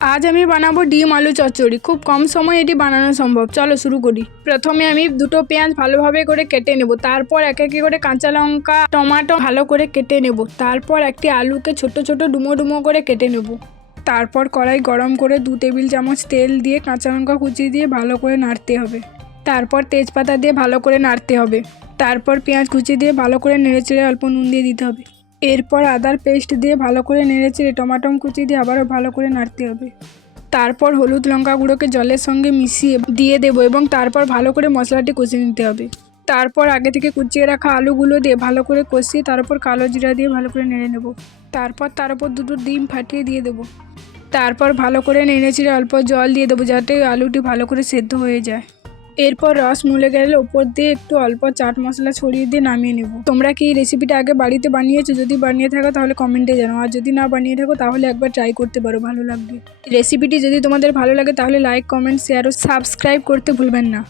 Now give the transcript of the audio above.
আজ আমি বানাবো ডিম আলু চচ্চড়ি। খুব কম সময়ে এটি বানানো সম্ভব। চলো শুরু করি। প্রথমে আমি দুটো পেঁয়াজ ভালোভাবে করে কেটে নেব। তারপর এক এক করে কাঁচা লঙ্কা টমেটো ভালো করে কেটে নেব। তারপর একটি আলুকে ছোট ছোট ডুমো ডুমো করে কেটে নেব। তারপর কড়াই গরম করে 2 টেবিল চামচ তেল দিয়ে কাঁচা লঙ্কা কুচি দিয়ে ভালো করে নাড়তে হবে। তারপর তেজপাতা দিয়ে ভালো করে নাড়তে হবে। তারপর পেঁয়াজ কুচি দিয়ে ভালো করে নেড়েচেড়ে অল্প নুন দিয়ে দিতে হবে। এরপর আদার পেস্ট দিয়ে ভালো করে নেড়েচেড়ে টমেটো কুচি দিয়ে আবারও ভালো করে নাড়তে হবে। তারপর হলুদ লঙ্কা গুঁড়োকে জলের সঙ্গে মিশিয়ে দিয়ে দেবো এবং তারপর ভালো করে মশলাটি কষিয়ে নিতে হবে। তারপর আগে থেকে কুচিয়ে রাখা আলুগুলো দিয়ে ভালো করে কষিয়ে তারপর কালো জিরা দিয়ে ভালো করে নেড়ে নেব। তারপর তার উপর দুটো ডিম ফাটিয়ে দিয়ে দেবো। তারপর ভালো করে নেড়েচেড়ে অল্প জল দিয়ে দেবো যাতে আলুটি ভালো করে সেদ্ধ হয়ে যায়। এরপর রস মুলে গেলে ওপর দিয়ে একটু অল্প চাট মশলা ছড়িয়ে দিয়ে নামিয়ে নেব। তোমরা কি এই রেসিপিটা আগে বাড়িতে বানিয়েছো? যদি বানিয়ে থাকো তাহলে কমেন্টে জানাও, আর যদি না বানিয়ে থাকো তাহলে একবার ট্রাই করতে পারো, ভালো লাগবে। রেসিপিটি যদি তোমাদের ভালো লাগে তাহলে লাইক, কমেন্ট, শেয়ার ও সাবস্ক্রাইব করতে ভুলবেন না।